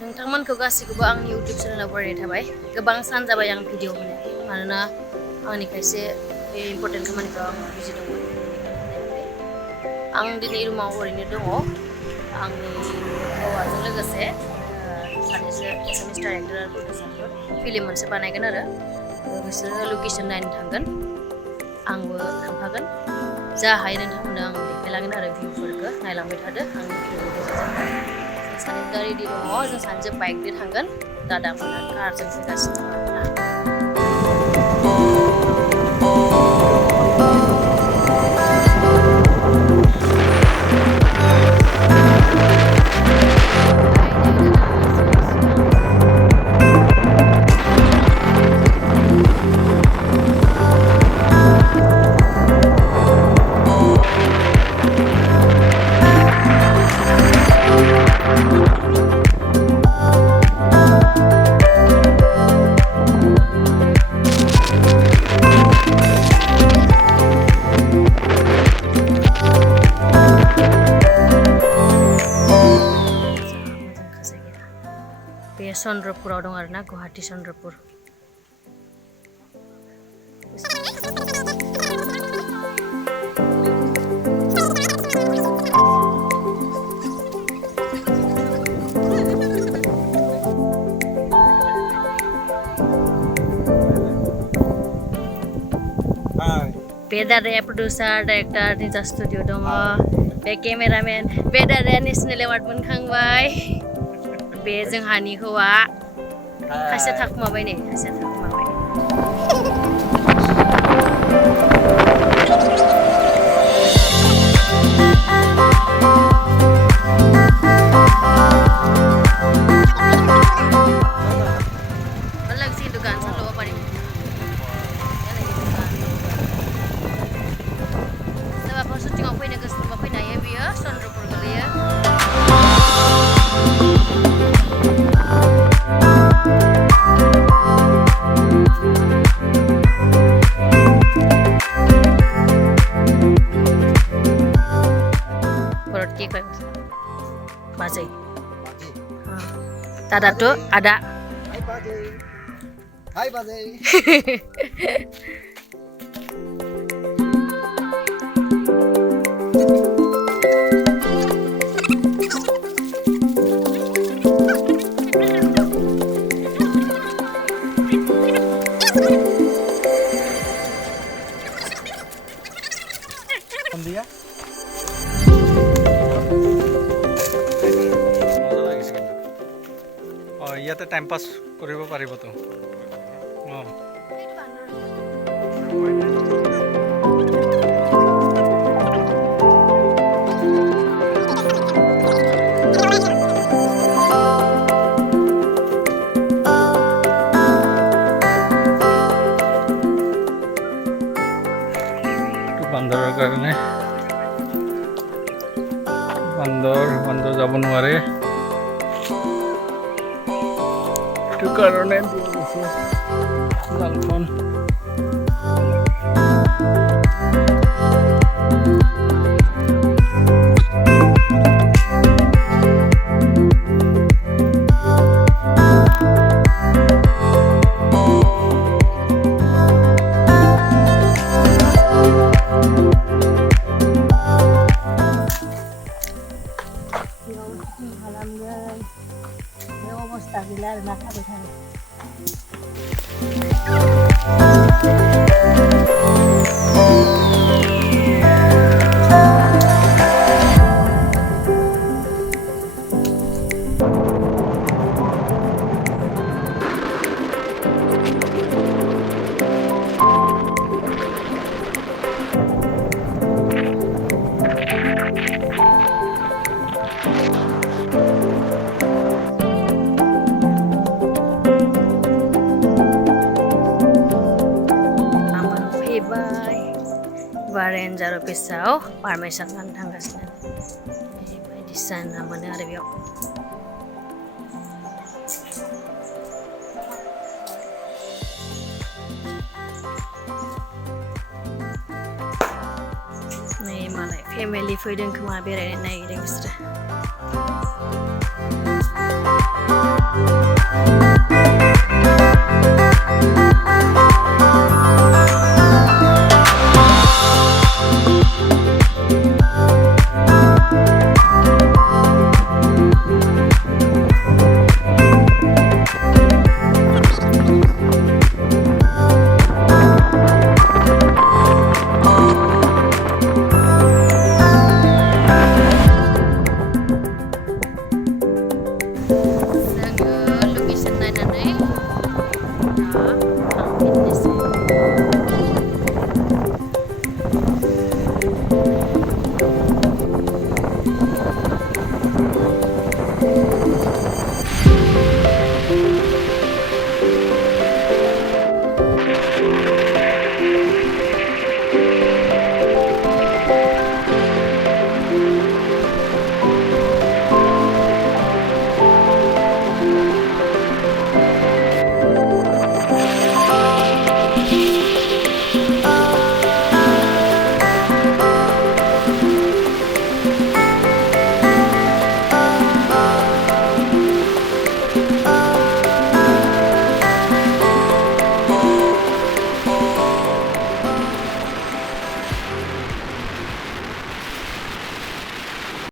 नोंथांमोनखौ गासिखौबो आंनि YouTube चेनेलाव बरायनाय थाबाय। गोबां सान जाबाय आं भिडिअ होनायाखै मानोना आंनि खायसे इम्पर्टेन्ट खामानिखौ आं बिजि दंमोन बेनिखायनो होनायाखै। आं दिनै रुमाव ओरैनो दङ। आंनि हौवाजों लोगोसे सानैसो एसामिस डाइरेक्टर आरो प्रडिउसारफोर फिल्म मोनसे बानायगोन आरो बिसोरो लकेसन नायनो थांगोन। आंबो थांफागोन। जा हायो नोंथांमोननो आं देखायलांगोन आरो भिउफोरखौ नायलांबाय थादो आंनि भिडिअनि गेजेरजों। सानैजों दा रेडि दङ। जों सानैजों बाइकजों थांगोन। दादामोना कारजों फैगासिनो दं आरोना। बे चन्द्रपुराव दं आरोना गुवाहाटी चन्द्रपुर। बे दादाया प्रडिउसार डाइरेक्टर निजा स्टुडिअ दङ। बे केमेरामेन बे दादाया नेसनेल एवार्ड मोनखांबाय। बे जोंहानि हौवा खासे थाखुमाबाय नै खासे थाखुमाबाय। अलग sih dugaan san lo paling. Sebab syuting aku ini guys, aku ini ya biar Chandrapur kali ya. Bazai. Tada tuh ada. Hai Bazai. Hai Bazai. Dia ইয়াতে time পাছ কৰিব পাৰিব তো। বান্দৰৰ কাৰণে বান্দৰ যাব নোৱাৰে। itu karena dia bisa telepon. Barenjaro pisau, parmesan kan tanggasnya. Ini di sana mana ada biok. Nih malah family food yang kemana berenai ini bisa.